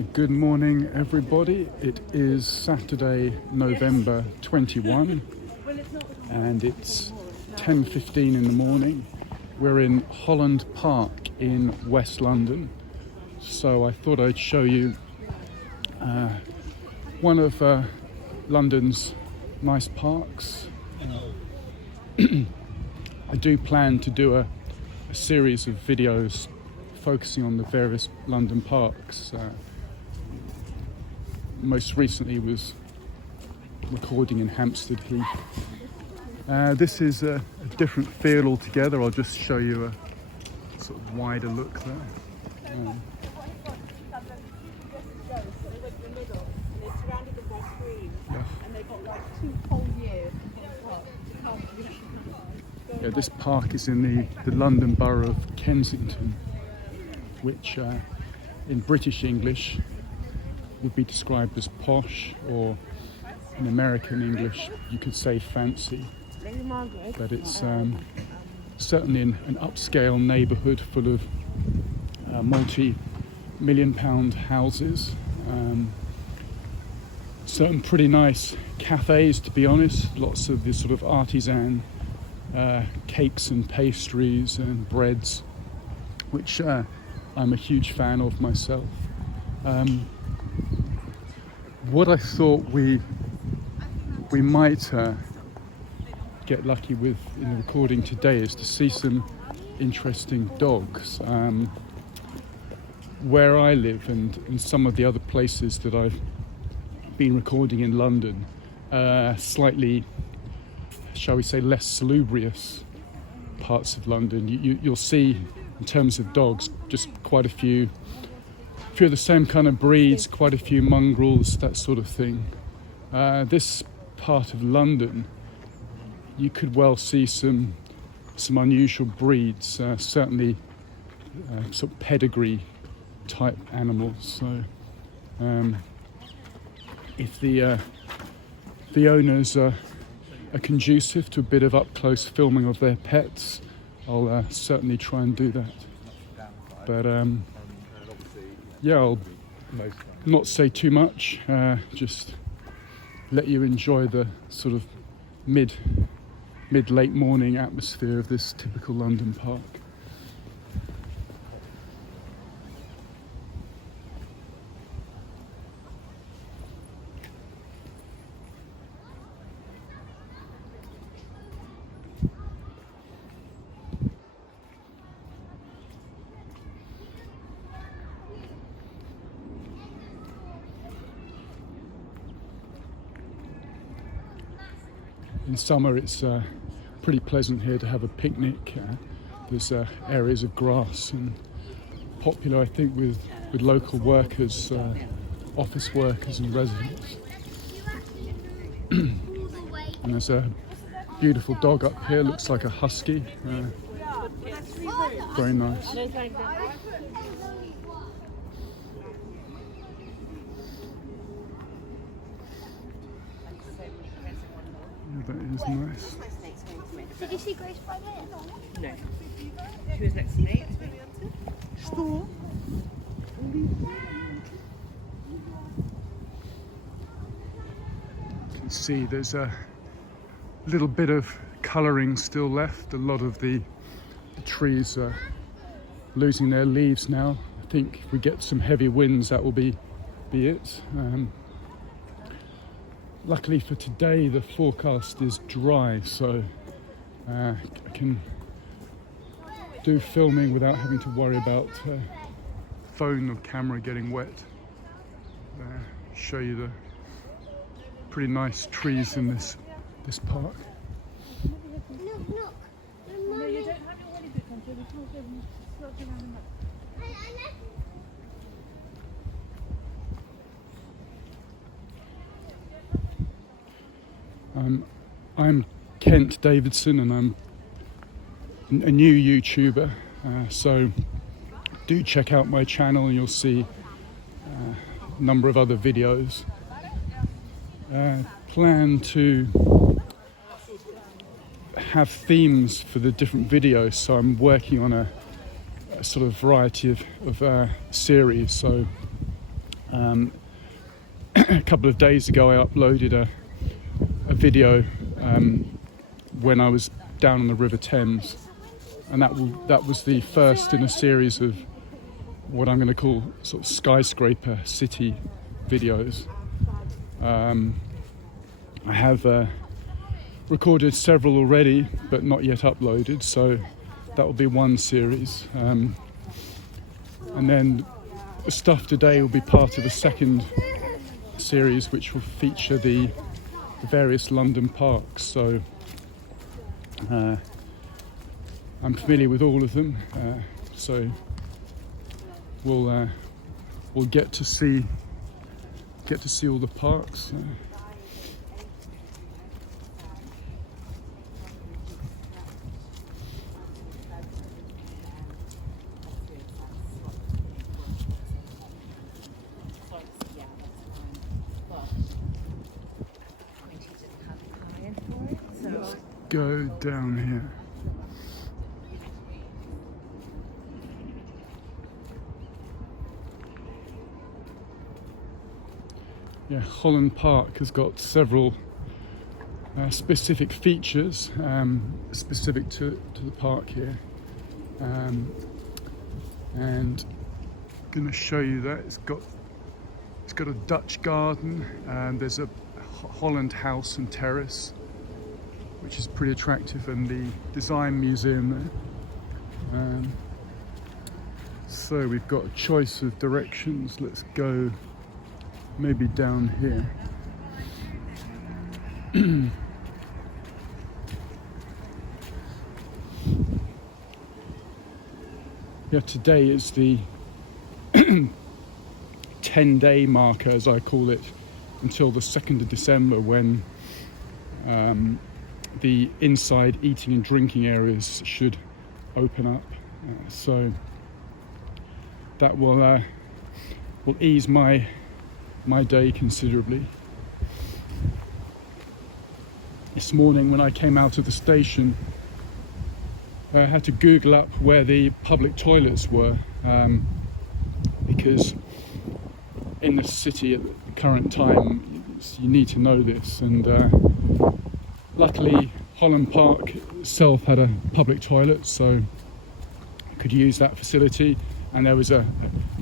Good morning, everybody. It is Saturday, November 21, and it's 10:15 in the morning. We're in Holland Park in West London, so I thought I'd show you one of London's nice parks. I do plan to do a series of videos focusing on the various London parks. Most recently was recording in Hampstead Heath. This is a different feel altogether. I'll just show you a sort of wider look there. Yeah, this park is in the London Borough of Kensington, which in British English would be described as posh, or in American English you could say fancy. But it's certainly an upscale neighbourhood full of multi-million-pound houses. Some pretty nice cafes, to be honest. Lots of this sort of artisan cakes and pastries and breads, which I'm a huge fan of myself. What I thought we might get lucky with in the recording today is to see some interesting dogs. Where I live and in some of the other places that I've been recording in London, slightly, shall we say, less salubrious parts of London, you'll see, in terms of dogs, just quite a few of the same kind of breeds, quite a few mongrels, that sort of thing. This part of London, you could well see some unusual breeds, certainly sort of pedigree type animals. So if the owners are conducive to a bit of up-close filming of their pets, I'll certainly try and do that. But yeah, I'll not say too much, just let you enjoy the sort of mid-late morning atmosphere of this typical London park. In summer it's pretty pleasant here to have a picnic. There's areas of grass, and popular, I think, with local workers, office workers and residents. And there's a beautiful dog up here, looks like a husky. Very nice. That is nice. Did you see Grace by there? No. She was next to me. You can see there's a little bit of colouring still left. A lot of the trees are losing their leaves now. I think if we get some heavy winds, that will be it. Luckily for today, the forecast is dry, so I can do filming without having to worry about phone or camera getting wet. Show you the pretty nice trees in this park. Look. No, you don't have your holiday until we talk and sludge around in that. I'm Kent Davidson, and I'm a new YouTuber, so do check out my channel and you'll see a number of other videos. Plan to have themes for the different videos, so I'm working on a sort of variety of series. So A couple of days ago I uploaded a video when I was down on the River Thames, and that was the first in a series of what I'm going to call sort of skyscraper city videos. I have recorded several already, but not yet uploaded, so that will be one series. And then the stuff today will be part of a second series, which will feature the various London parks. So I'm familiar with all of them, so we'll get to see all the parks. Go down here. Yeah, Holland Park has got several specific features specific to the park here, and I'm going to show you that it's got a Dutch garden, and there's a Holland house and terrace, which is pretty attractive, and the design museum there. So we've got a choice of directions. Let's go maybe down here. Yeah, today is the 10-day marker, as I call it, until the 2nd of December, when the inside eating and drinking areas should open up. So that will ease my day considerably. This morning when I came out of the station, I had to Google up where the public toilets were, because in the city at the current time you need to know this, and luckily Holland Park itself had a public toilet, so I could use that facility, and there was a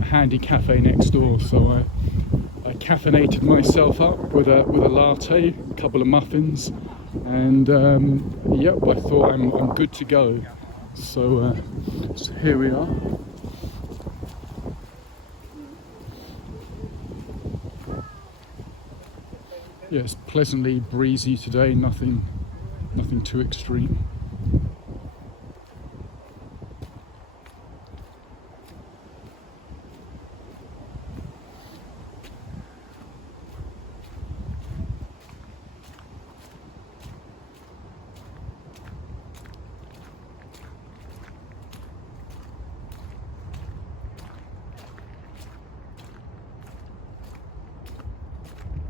handy cafe next door, so I caffeinated myself up with a latte, a couple of muffins, and yep, I thought I'm good to go. So here we are. Yeah, it's pleasantly breezy today, nothing too extreme.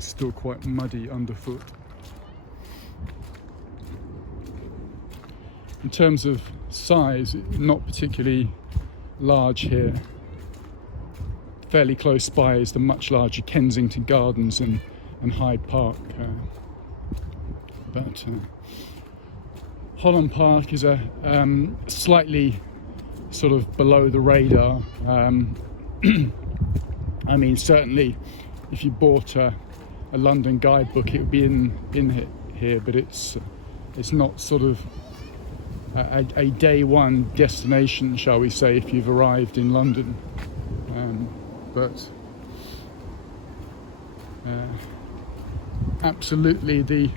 Still quite muddy underfoot. In terms of size, not particularly large here. Fairly close by is the much larger Kensington Gardens and Hyde Park. But Holland Park is a slightly sort of below the radar. I mean, certainly if you bought a London guidebook, it would be in here, but it's not sort of a day one destination, shall we say, if you've arrived in London. But absolutely the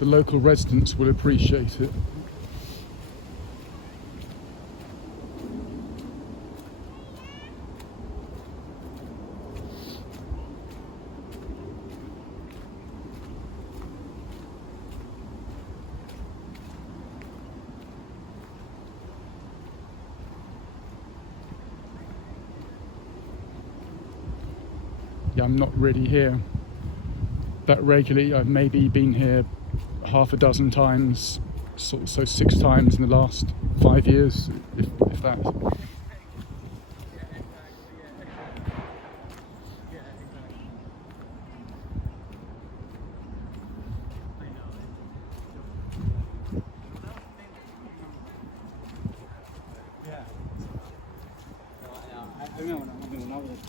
local residents will appreciate it. Yeah, I'm not really here that regularly. I've maybe been here half a dozen times, so 6 times in the last 5 years, if that.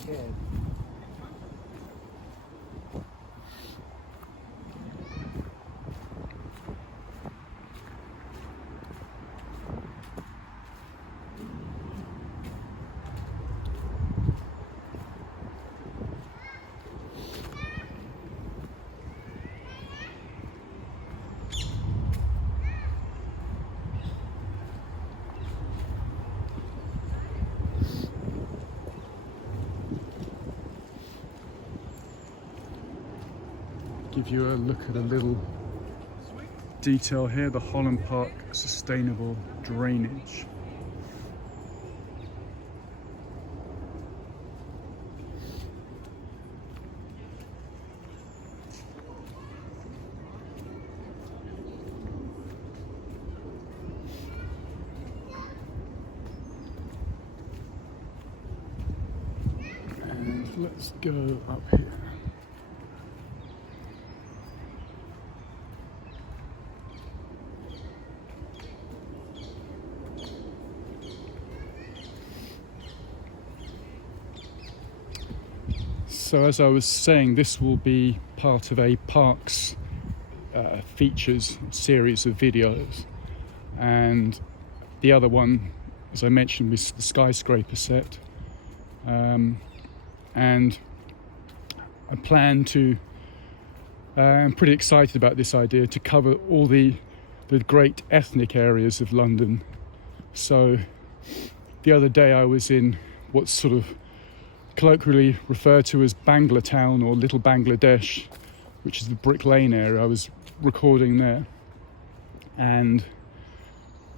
Give you a look at a little detail here, the Holland Park sustainable drainage. And let's go up here. So as I was saying, this will be part of a Parks features series of videos, and the other one, as I mentioned, was the skyscraper set, and I plan to, I'm pretty excited about this idea, to cover all the great ethnic areas of London. So the other day I was in what's sort of colloquially referred to as Bangla Town or Little Bangladesh, which is the Brick Lane area. I was recording there, and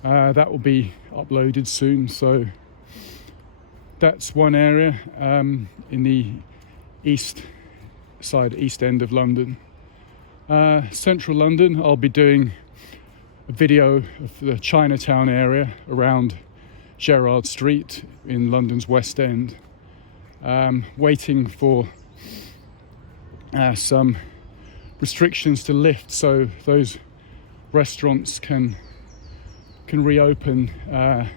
that will be uploaded soon. So that's one area in the east end of London. Central London, I'll be doing a video of the Chinatown area around Gerrard Street in London's West End. Waiting for some restrictions to lift so those restaurants can reopen. I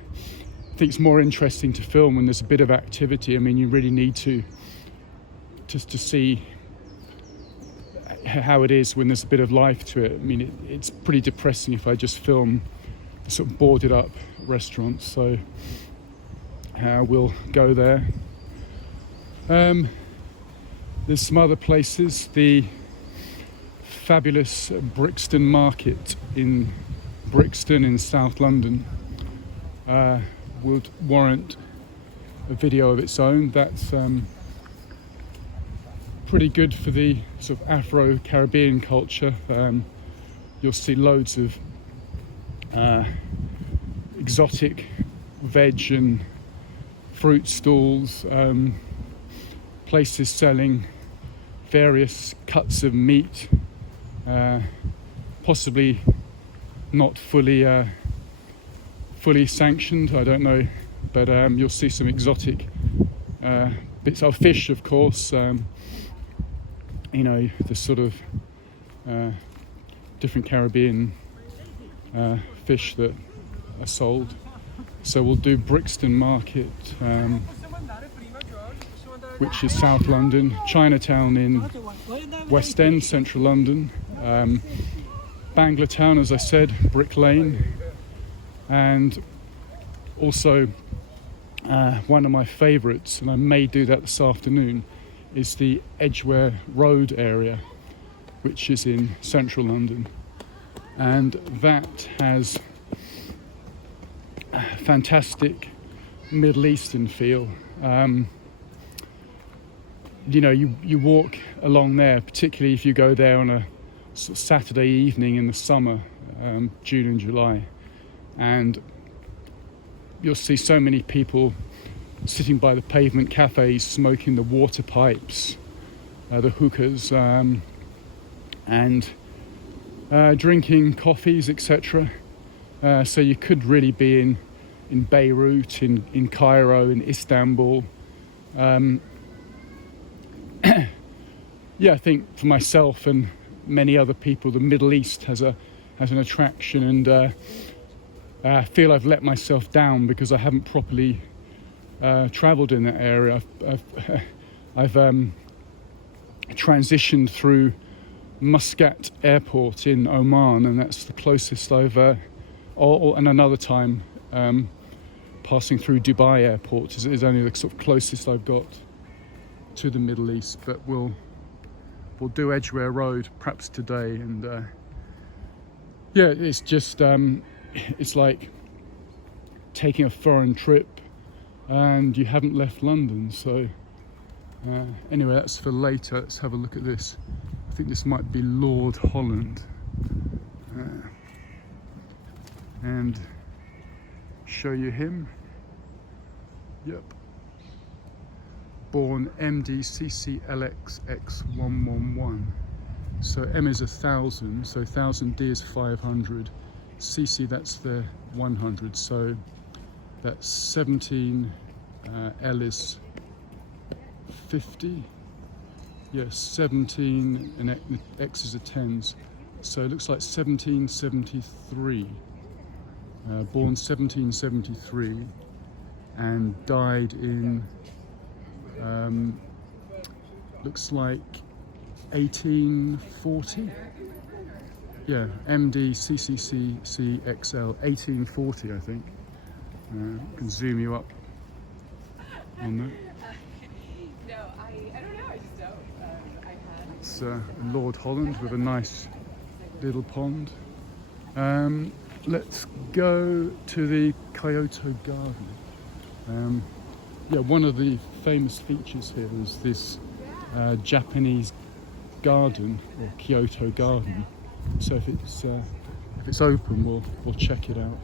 think it's more interesting to film when there's a bit of activity. I mean, you really need to just to see how it is when there's a bit of life to it. I mean, it's pretty depressing if I just film sort of boarded up restaurants. So we'll go there. There's some other places. The fabulous Brixton Market in Brixton in South London would warrant a video of its own. That's pretty good for the sort of Afro-Caribbean culture. You'll see loads of exotic veg and fruit stalls, places selling various cuts of meat, possibly not fully sanctioned, I don't know, but you'll see some exotic bits of fish, of course. You know, the sort of different Caribbean fish that are sold. So we'll do Brixton Market, which is South London, Chinatown in West End, Central London, Bangla Town, as I said, Brick Lane, and also one of my favourites, and I may do that this afternoon, is the Edgware Road area, which is in Central London, and that has a fantastic Middle Eastern feel. You know, you walk along there, particularly if you go there on a sort of Saturday evening in the summer, June and July, and you'll see so many people sitting by the pavement cafes, smoking the water pipes, the hookahs, and drinking coffees, etc. So you could really be in Beirut, in Cairo, in Istanbul. Yeah, I think for myself and many other people, the Middle East has an attraction, and I feel I've let myself down because I haven't properly travelled in that area. I've transitioned through Muscat Airport in Oman, and that's the closest I've and another time passing through Dubai Airport is only the sort of closest I've got to the Middle East. But we'll do Edgware Road perhaps today, and yeah, it's just it's like taking a foreign trip and you haven't left London. So anyway, that's for later. Let's have a look at this. I think this might be Lord Holland, and show you him. Yep. Born MDCCLXX111. So M is 1,000, so 1,000 D is 500, CC that's the 100, so that's 17, L is 50, yes, 17, and X is a tens, so it looks like 1773, born 1773, and died in, looks like 1840. Yeah, MDCCCXL 1840, I think. Can zoom you up on that. No, I don't know. I just don't. It's Lord Holland with a nice little pond. Let's go to the Kyoto Garden. Yeah, one of the famous features here is this Japanese garden, or Kyoto Garden. So if it's open, we'll check it out.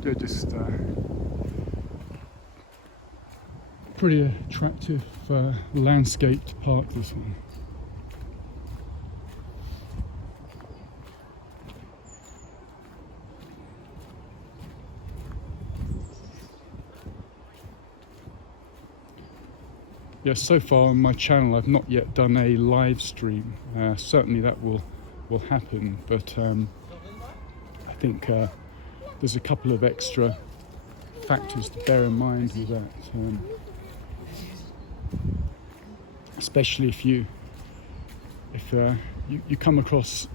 They're just pretty attractive landscaped park, this one. Yes, so far on my channel I've not yet done a live stream. Certainly that will happen, but I think there's a couple of extra factors to bear in mind with that, especially if you come across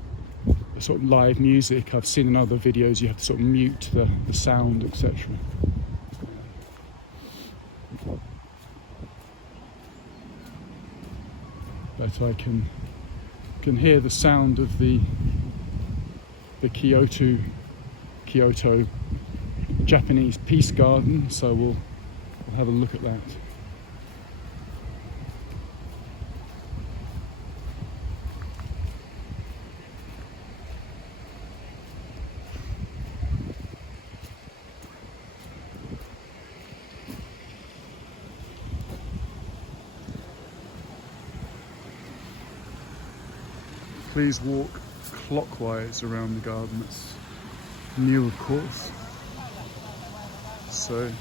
sort of live music. I've seen in other videos you have to sort of mute the sound, etc. But I can hear the sound of the Kyoto Japanese Peace Garden, so we'll have a look at that. Please walk clockwise around the garden. It's new, of course, so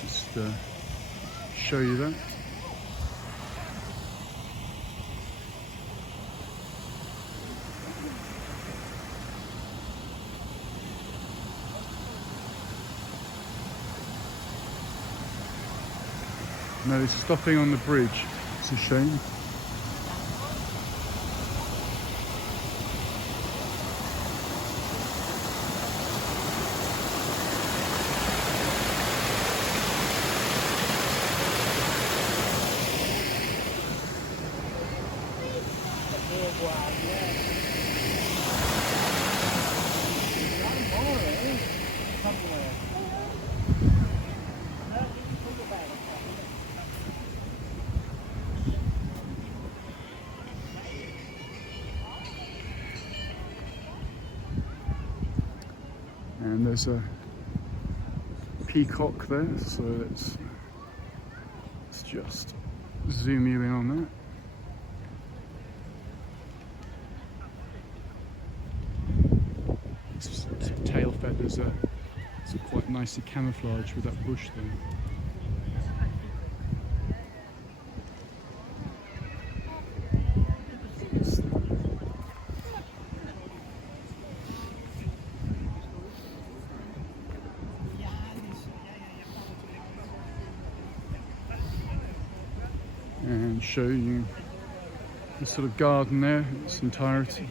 just show you that. No, it's stopping on the bridge. It's a shame. And there's a peacock there, so just zoom you in on that. Tail feathers are quite nicely camouflaged with that bush there. And show you the sort of garden there in its entirety.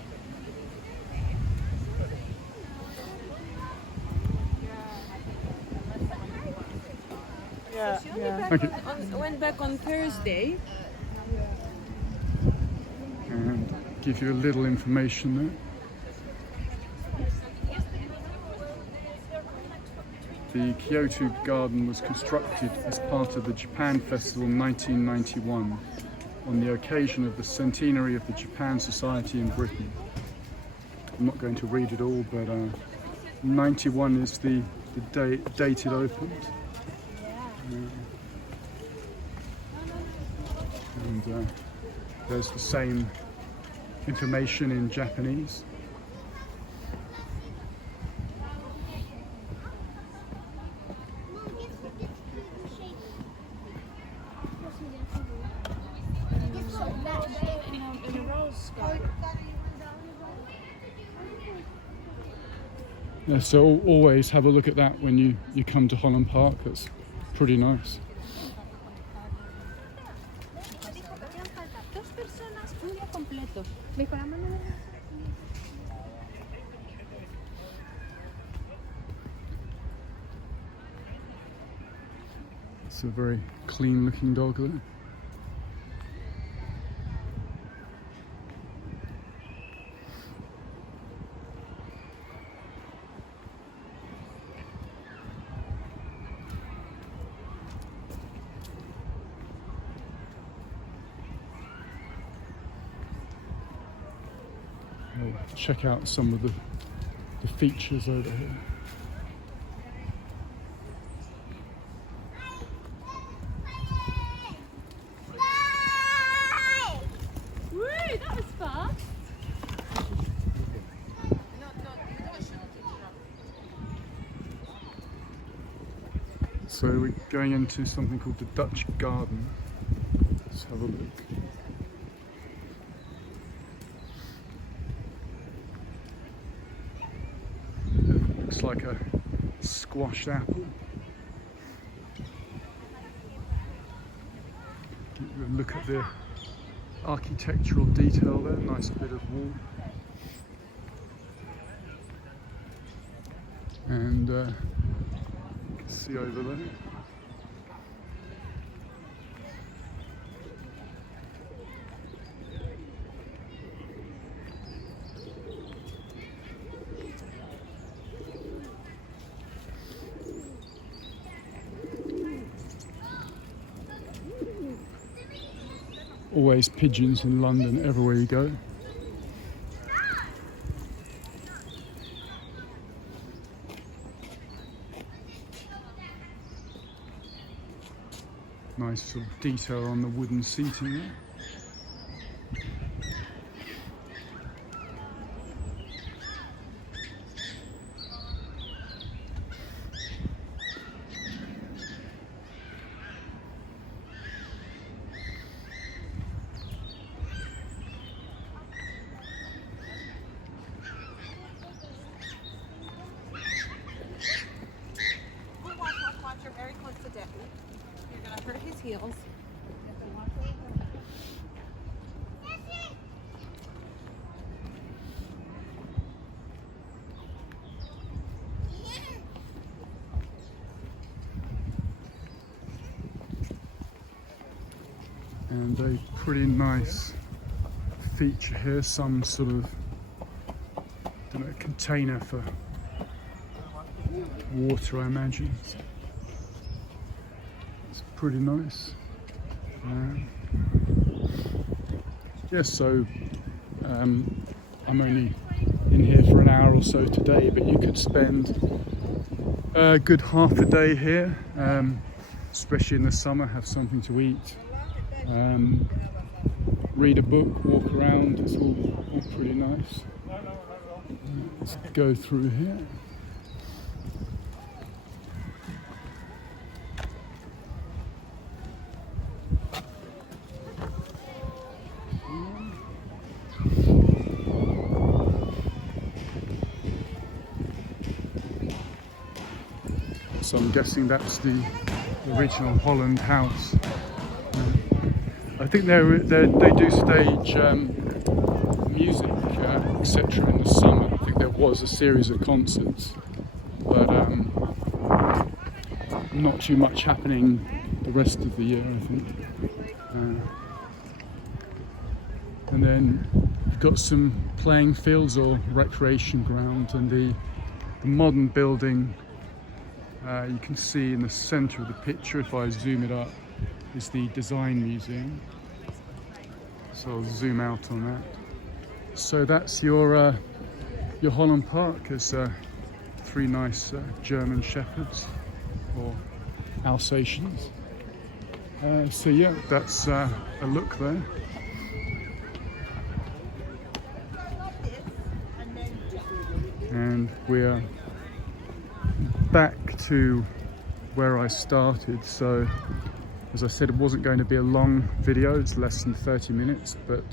Okay. Went back on Thursday. And give you a little information there. The Kyoto Garden was constructed as part of the Japan Festival in 1991 on the occasion of the centenary of the Japan Society in Britain. I'm not going to read it all, but 91 is the date it opened. And there's the same information in Japanese. Yeah, so always have a look at that when you come to Holland Park. That's pretty nice. It's a very clean looking dog there. We'll check out some of the features over here. Woo, that was fast. So we're going into something called the Dutch Garden. Let's have a look. Looks like a squashed apple. Give you a look at the architectural detail there, nice bit of wall. And you can see over there. Always pigeons in London, everywhere you go. Nice sort of detail on the wooden seating there. Watch, you're very close to Debbie. You're gonna hurt his heels. And a pretty nice feature here, some sort of, don't know, container for water, I imagine. It's pretty nice. Yes, so I'm only in here for an hour or so today, but you could spend a good half a day here. especially in the summer, have something to eat, read a book, walk around. It's all pretty nice. Let's go through here. So I'm guessing that's the original Holland house. I think they do stage music, etc. in the summer. I think there was a series of concerts, but not too much happening the rest of the year, I think. And then you've got some playing fields or recreation ground, and the modern building you can see in the centre of the picture, if I zoom it up, is the Design Museum. So I'll zoom out on that. So that's your Holland Park. There's 3 nice German Shepherds or Alsatians. So yeah, that's a look there. And we're back to where I started. So as I said, it wasn't going to be a long video, it's less than 30 minutes, but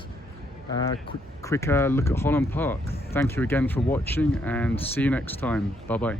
quick look at Holland Park. Thank you again for watching, and see you next time. Bye bye.